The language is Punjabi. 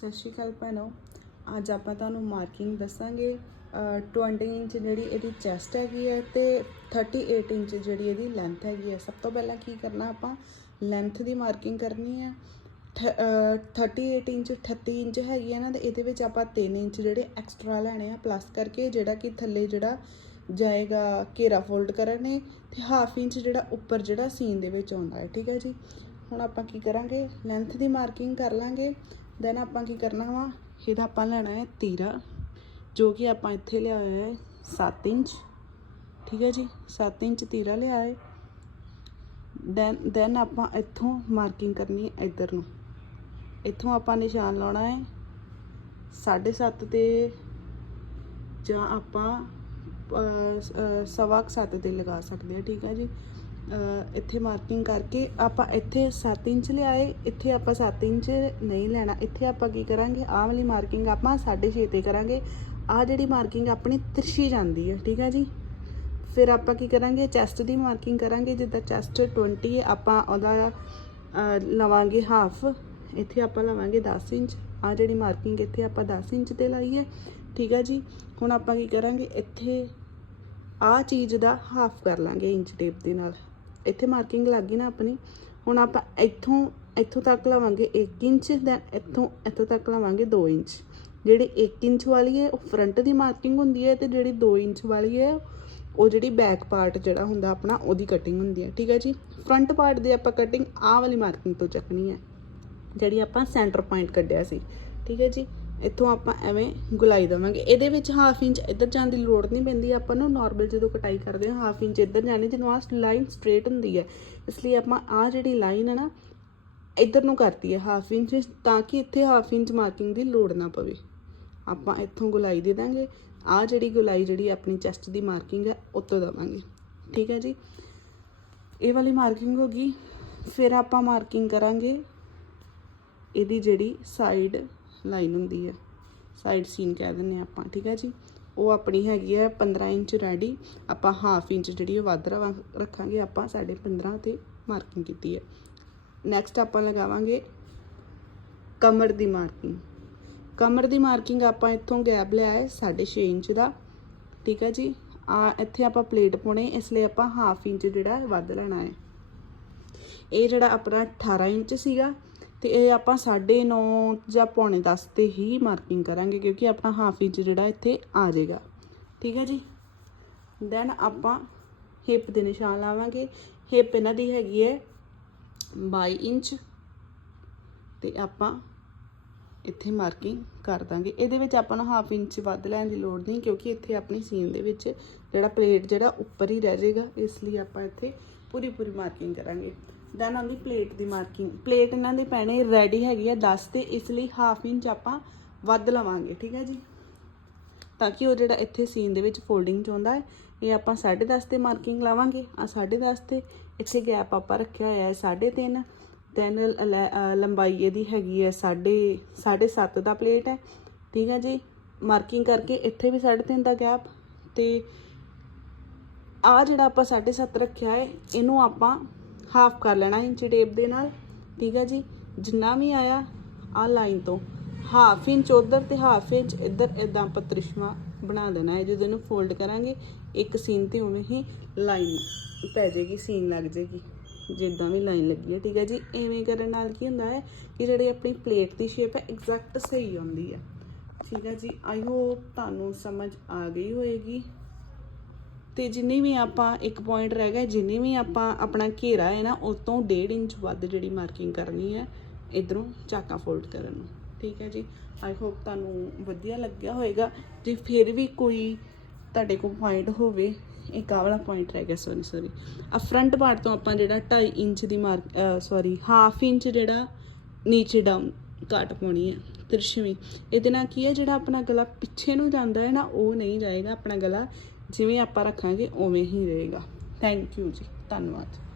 ਸਤਿ ਸ਼੍ਰੀ ਅਕਾਲ ਭੈਣੋ। ਅੱਜ ਆਪਾਂ ਤੁਹਾਨੂੰ ਮਾਰਕਿੰਗ ਦੱਸਾਂਗੇ। ਅਹ 20 ਇੰਚ ਜਿਹੜੀ ਇਹਦੀ ਚੈਸਟ ਹੈਗੀ ਹੈ ਤੇ 38 ਇੰਚ ਜਿਹੜੀ ਇਹਦੀ ਲੈਂਥ ਹੈਗੀ ਹੈ। ਸਭ ਤੋਂ ਪਹਿਲਾਂ ਕੀ ਕਰਨਾ ਆਪਾਂ? ਲੈਂਥ ਦੀ ਮਾਰਕਿੰਗ ਕਰਨੀ ਹੈ। ਠ- ਅਹ 38 ਇੰਚ 38 ਇੰਚ ਹੈਗੀ ਹੈ ਨਾ, ਤੇ ਇਹਦੇ ਵਿੱਚ ਆਪਾਂ 3 ਇੰਚ ਜਿਹੜੇ ਐਕਸਟਰਾ ਲੈਣੇ ਆ ਪਲੱਸ ਕਰਕੇ ਜਿਹੜਾ ਕਿ ਥੱਲੇ ਜਿਹੜਾ ਜਾਏਗਾ ਘੇਰਾ ਫੋਲਡ ਕਰਨੇ, ਤੇ ਹਾਫ ਇੰਚ ਜਿਹੜਾ ਉੱਪਰ ਜਿਹੜਾ ਸੀਨ ਦੇ ਵਿੱਚ ਆਉਂਦਾ ਹੈ। ਠੀਕ ਹੈ ਜੀ? ਹੁਣ ਆਪਾਂ ਕੀ ਕਰਾਂਗੇ? ਲੈਂਥ ਦੀ ਮਾਰਕਿੰਗ ਕਰ ਲਾਂਗੇ। ਦੈਨ ਆਪਾਂ ਕੀ ਕਰਨਾ ਵਾ? ਇਹਦਾ ਆਪਾਂ ਲੈਣਾ ਹੈ ਤੀਰਾ, ਜੋ ਕਿ ਆਪਾਂ ਇੱਥੇ ਲਿਆ ਹੋਇਆ ਹੈ 7 ਇੰਚ। ਠੀਕ ਹੈ ਜੀ? 7 ਇੰਚ ਤੀਰਾ ਲਿਆ ਹੈ। ਦੈਨ ਦੈਨ ਆਪਾਂ ਇੱਥੋਂ ਮਾਰਕਿੰਗ ਕਰਨੀ ਹੈ ਇੱਧਰ ਨੂੰ। ਇੱਥੋਂ ਆਪਾਂ ਨਿਸ਼ਾਨ ਲਾਉਣਾ ਹੈ 7.5 ਤੇ ਜਾਂ ਆਪਾਂ ਸਵਾ ਕੁ ਸੱਤ ਤੇ ਲਗਾ ਸਕਦੇ ਆ ਠੀਕ ਹੈ ਜੀ? ਇੱਥੇ ਮਾਰਕਿੰਗ ਕਰਕੇ ਆਪਾਂ ਇੱਥੇ 7 ਇੰਚ ਲਿਆਏ, ਇੱਥੇ ਆਪਾਂ 7 ਇੰਚ ਨਹੀਂ ਲੈਣਾ, ਇੱਥੇ ਆਪਾਂ ਕੀ ਕਰਾਂਗੇ? ਆਹ ਵਾਲੀ ਮਾਰਕਿੰਗ ਆਪਾਂ 6.5 ਤੇ ਕਰਾਂਗੇ। ਆਹ ਜਿਹੜੀ ਮਾਰਕਿੰਗ ਆਪਣੀ ਤਿਰਛੀ ਜਾਂਦੀ ਹੈ, ਠੀਕ ਹੈ ਜੀ? ਫਿਰ ਆਪਾਂ ਕੀ ਕਰਾਂਗੇ? ਚੈਸਟ ਦੀ ਮਾਰਕਿੰਗ ਕਰਾਂਗੇ, ਜਿੱਦਾਂ ਚੈਸਟ 20 ਹੈ, ਆਪਾਂ ਉਹਦਾ ਲਵਾਂਗੇ ਹਾਫ ਇੱਥੇ ਆਪਾਂ ਲਵਾਂਗੇ 10 ਇੰਚ। ਆ ਜਿਹੜੀ ਮਾਰਕਿੰਗ ਇੱਥੇ ਆਪਾਂ 10 ਇੰਚ ਤੇ ਲਾਈ ਹੈ, ਠੀਕ ਹੈ ਜੀ? ਹੁਣ ਆਪਾਂ ਕੀ ਕਰਾਂਗੇ? ਇੱਥੇ ਆ ਚੀਜ਼ ਦਾ ਹਾਫ ਕਰ ਲਾਂਗੇ ਇੰਚ ਟੇਪ ਦੇ ਨਾਲ। ਇੱਥੇ ਮਾਰਕਿੰਗ ਲੱਗ ਗਈ ਨਾ ਆਪਣੀ, ਹੁਣ ਆਪਾਂ ਇੱਥੋਂ ਇੱਥੋਂ ਤੱਕ ਲਵਾਂਗੇ 1 ਇੰਚ ਦੈਨ ਇੱਥੋਂ ਇੱਥੋਂ ਤੱਕ ਲਵਾਂਗੇ 2 ਇੰਚ। ਜਿਹੜੀ 1 ਇੰਚ ਵਾਲੀ ਹੈ, ਉਹ ਫਰੰਟ ਦੀ ਮਾਰਕਿੰਗ ਹੁੰਦੀ ਹੈ ਤੇ ਜਿਹੜੀ 2 ਇੰਚ ਵਾਲੀ ਹੈ, ਉਹ ਜਿਹੜੀ ਬੈਕ ਪਾਰਟ ਜਿਹੜਾ ਹੁੰਦਾ ਆਪਣਾ, ਉਹਦੀ ਕਟਿੰਗ ਹੁੰਦੀ ਹੈ। ਠੀਕ ਹੈ ਜੀ? ਫਰੰਟ ਪਾਰਟ ਦੀ ਆਪਾਂ ਕਟਿੰਗ ਆਹ ਵਾਲੀ ਮਾਰਕਿੰਗ ਤੋਂ ਚੱਕਣੀ ਹੈ, ਜਿਹੜੀ ਆਪਾਂ ਸੈਂਟਰ ਪੁਆਇੰਟ ਕੱਢਿਆ ਸੀ। ਠੀਕ ਹੈ ਜੀ? ਇੱਥੋਂ ਆਪਾਂ ਐਵੇਂ ਗੁਲਾਈ ਦੇਵਾਂਗੇ। ਇਹਦੇ ਵਿੱਚ ਹਾਫ ਇੰਚ ਇੱਧਰ ਜਾਣ ਦੀ ਲੋੜ ਨਹੀਂ ਪੈਂਦੀ, ਆਪਾਂ ਨੂੰ ਨਾਰਮਲ ਜਦੋਂ ਕਟਾਈ ਕਰਦੇ ਹਾਂ ਹਾਫ ਇੰਚ ਇੱਧਰ ਜਾਣੀ, ਜਦੋਂ ਆਹ ਲਾਈਨ ਸਟ੍ਰੇਟ ਹੁੰਦੀ ਹੈ, ਇਸ ਲਈ ਆਪਾਂ ਆਹ ਜਿਹੜੀ ਲਾਈਨ ਹੈ ਨਾ, ਇੱਧਰ ਨੂੰ ਕਰਤੀ ਹੈ ਹਾਫ ਇੰਚ ਤਾਂ ਕਿ ਇੱਥੇ ਹਾਫ ਇੰਚ ਮਾਰਕਿੰਗ ਦੀ ਲੋੜ ਨਾ ਪਵੇ। ਆਪਾਂ ਇੱਥੋਂ ਗੁਲਾਈ ਦੇ ਦਾਂਗੇ, ਆਹ ਜਿਹੜੀ ਗੁਲਾਈ ਜਿਹੜੀ ਆਪਣੀ ਚੈਸਟ ਦੀ ਮਾਰਕਿੰਗ ਹੈ, ਉੱਤੋਂ ਦੇਵਾਂਗੇ। ਠੀਕ ਹੈ ਜੀ? ਇਹ ਵਾਲੀ ਮਾਰਕਿੰਗ ਹੋ ਗਈ। ਫਿਰ ਆਪਾਂ ਮਾਰਕਿੰਗ ਕਰਾਂਗੇ, ਇਹਦੀ ਜਿਹੜੀ ਸਾਈਡ ਲਾਈਨ ਹੁੰਦੀ ਹੈ। ਸਾਈਡ ਸੀਨ ਕਹਿ ਦਿੰਦੇ ਹਾਂ ਆਪਾਂ, ਠੀਕ ਹੈ ਜੀ? ਉਹ ਆਪਣੀ ਹੈਗੀ ਹੈ 15 ਇੰਚ ਰੈਡੀ ਆਪਾਂ ਹਾਫ ਇੰਚ ਜਿਹੜੀ ਉਹ ਵੱਧ ਰਵਾ- ਰੱਖਾਂਗੇ, ਆਪਾਂ ਸਾਡੇ 15 ਤੇ ਮਾਰਕਿੰਗ ਕੀਤੀ ਹੈ। ਨੈਕਸਟ ਆਪਾਂ ਲਗਾਵਾਂਗੇ ਕਮਰ ਦੀ ਮਾਰਕਿੰਗ ਕਮਰ ਦੀ ਮਾਰਕਿੰਗ ਆਪਾਂ ਇੱਥੋਂ ਗੈਪ ਲਿਆ ਹੈ 6.5 ਇੰਚ ਦਾ, ਠੀਕ ਹੈ ਜੀ? ਆ ਇੱਥੇ ਆਪਾਂ ਪਲੇਟ ਪਾਉਣੇ, ਇਸ ਲਈ ਆਪਾਂ ਹਾਫ ਇੰਚ ਜਿਹੜਾ ਵੱਧ ਲੈਣਾ ਹੈ। ਇਹ ਜਿਹੜਾ ਆਪਣਾ 18 ਇੰਚ ਸੀਗਾ ਤੇ ਇਹ ਆਪਾਂ 9.5 ਜਾਂ ਪੌਣੇ 10 ਤੇ ਹੀ ਮਾਰਕਿੰਗ ਕਰਾਂਗੇ, ਕਿਉਂਕਿ ਆਪਣਾ ਹਾਫ ਇੰਚ ਜਿਹੜਾ ਇੱਥੇ ਆ ਜਾਏਗਾ। ਠੀਕ ਹੈ ਜੀ? ਦੈਨ ਆਪਾਂ ਹਿਪ ਦੇ ਨਿਸ਼ਾਨ ਲਾਵਾਂਗੇ। ਹਿਪ ਇਹਨਾਂ ਦੀ ਹੈਗੀ ਹੈ 22 ਇੰਚ। ਤੇ ਆਪਾਂ ਇੱਥੇ ਮਾਰਕਿੰਗ ਕਰ ਦਾਂਗੇ। ਇਹਦੇ ਵਿੱਚ ਆਪਾਂ ਨੂੰ ਹਾਫ ਇੰਚ ਵੱਧ ਲੈਣ ਦੀ ਲੋੜ ਨਹੀਂ, ਕਿਉਂਕਿ ਇੱਥੇ ਆਪਣੀ ਸੀਨ ਦੇ ਵਿੱਚ ਜਿਹੜਾ ਪਲੇਟ ਜਿਹੜਾ ਉੱਪਰ ਹੀ ਰਹਿ ਜਾਏਗਾ। ਇਸ ਲਈ ਆਪਾਂ ਇੱਥੇ ਪੂਰੀ ਪੂਰੀ ਮਾਰਕਿੰਗ ਕਰਾਂਗੇ। ਦੈਨ ਆਉਂਦੀ ਪਲੇਟ ਦੀ ਮਾਰਕਿੰਗ ਪਲੇਟ ਇਹਨਾਂ ਦੀ ਪੈਣੇ ਰੈਡੀ ਹੈਗੀ ਹੈ 10 ਤੇ ਇਸ ਲਈ ਹਾਫ ਇੰਚ ਆਪਾਂ ਵੱਧ ਲਵਾਂਗੇ, ਠੀਕ ਹੈ ਜੀ? ਤਾਂ ਕਿ ਉਹ ਜਿਹੜਾ ਇੱਥੇ ਸੀਨ ਦੇ ਵਿੱਚ ਫੋਲਡਿੰਗ ਚ ਆਉਂਦਾ ਹੈ, ਇਹ ਆਪਾਂ 10.5 ਤੇ ਮਾਰਕਿੰਗ ਲਾਵਾਂਗੇ। ਆ 10.5 ਤੇ ਇੱਥੇ ਗੈਪ ਆਪਾਂ ਰੱਖਿਆ ਹੋਇਆ ਹੈ 3.5 ਦੈਨ ਲੰਬਾਈ ਇਹਦੀ ਹੈਗੀ ਹੈ 7.5 7 ਦਾ ਪਲੇਟ ਹੈ, ਠੀਕ ਹੈ ਜੀ? ਮਾਰਕਿੰਗ ਕਰਕੇ ਇੱਥੇ ਵੀ 3.5 ਦਾ ਗੈਪ ਤੇ ਆ ਜਿਹੜਾ ਆਪਾਂ 7.5 ਰੱਖਿਆ ਹੈ, ਇਹਨੂੰ ਆਪਾਂ ਹਾਫ ਕਰ ਲੈਣਾ ਇੰਚ ਟੇਪ ਦੇ ਨਾਲ। ਠੀਕ ਹੈ ਜੀ? ਜਿੰਨਾ ਵੀ ਆਇਆ ਆ ਲਾਈਨ ਤੋਂ। ਹਾਫ ਇੰਚ ਉਧਰ ਤੇ ਹਾਫ ਇੰਚ ਇੱਧਰ ਇਦਾਂ ਆਪਾਂ ਤ੍ਰਿਸ਼ਮਾ ਬਣਾ ਦੇਣਾ। ਹੈ ਜਦੋਂ ਇਹਨੂੰ ਫੋਲਡ ਕਰਾਂਗੇ, ਇੱਕ ਸੀਨ ਤੇ ਉਵੇਂ ਹੀ ਲਾਈਨ ਪੈ ਜਾਏਗੀ, ਸੀਨ ਲੱਗ ਜਾਏਗੀ। ਜਿੱਦਾਂ ਵੀ ਲਾਈਨ ਲੱਗੀ ਹੈ ਠੀਕ ਹੈ ਜੀ? ਐਵੇਂ ਕਰਨ ਨਾਲ ਕੀ ਹੁੰਦਾ ਹੈ ਕਿ ਜਿਹੜੀ ਆਪਣੀ ਪਲੇਟ ਦੀ ਸ਼ੇਪ ਹੈ ਐਗਜ਼ੈਕਟ ਸਹੀ ਆਉਂਦੀ ਹੈ ਠੀਕ ਹੈ ਜੀ? ਆਈ ਹੋਪ ਤੁਹਾਨੂੰ ਸਮਝ ਆ ਗਈ ਹੋਏਗੀ। ਤੇ ਜਿੰਨੀ ਵੀ ਆਪਾਂ ਇੱਕ ਪੁਆਇੰਟ ਰਹਿ ਗਿਆ, ਜਿੰਨੀ ਵੀ ਆਪਾਂ ਆਪਣਾ ਘੇਰਾ ਹੈ ਨਾ ਉਸ ਤੋਂ 1.5 ਇੰਚ ਵੱਧ ਜਿਹੜੀ ਮਾਰਕਿੰਗ ਕਰਨੀ ਹੈ, ਇਧਰੋਂ ਚਾਕਾ ਫੋਲਡ ਕਰਨ ਨੂੰ। ਠੀਕ ਹੈ ਜੀ? ਆਈ ਹੋਪ ਤੁਹਾਨੂੰ ਵਧੀਆ ਲੱਗਿਆ ਹੋਵੇਗਾ ਜੇ ਫਿਰ ਵੀ ਕੋਈ ਤੁਹਾਡੇ ਕੋਲ ਪੁਆਇੰਟ ਹੋਵੇ, ਇੱਕ ਆਹ ਵਾਲਾ ਪੁਆਇੰਟ ਰਹਿ ਗਿਆ ਸੌਰੀ ਸੌਰੀ ਆ ਫਰੰਟ ਪਾਰਟ ਤੋਂ ਆਪਾਂ ਜਿਹੜਾ 2.5 ਇੰਚ ਦੀ ਮਾਰਕ ਸੌਰੀ ਹਾਫ ਇੰਚ ਜਿਹੜਾ ਨੀਚੇ ਡਾਊਨ ਕੱਟ ਪਾਉਣੀ ਹੈ ਤਿਰਛਵੀਂ ਇਹਦੇ ਨਾਲ ਕੀ ਹੈ, ਜਿਹੜਾ ਆਪਣਾ ਗਲਾ ਪਿੱਛੇ ਨੂੰ ਜਾਂਦਾ ਹੈ ਨਾ, ਉਹ ਨਹੀਂ ਜਾਏਗਾ, ਆਪਣਾ ਗਲਾ ਜਿਵੇਂ ਆਪਾਂ ਰੱਖਾਂਗੇ ਉਵੇਂ ਹੀ ਰਹੇਗਾ। ਥੈਂਕ ਯੂ ਜੀ। ਧੰਨਵਾਦ।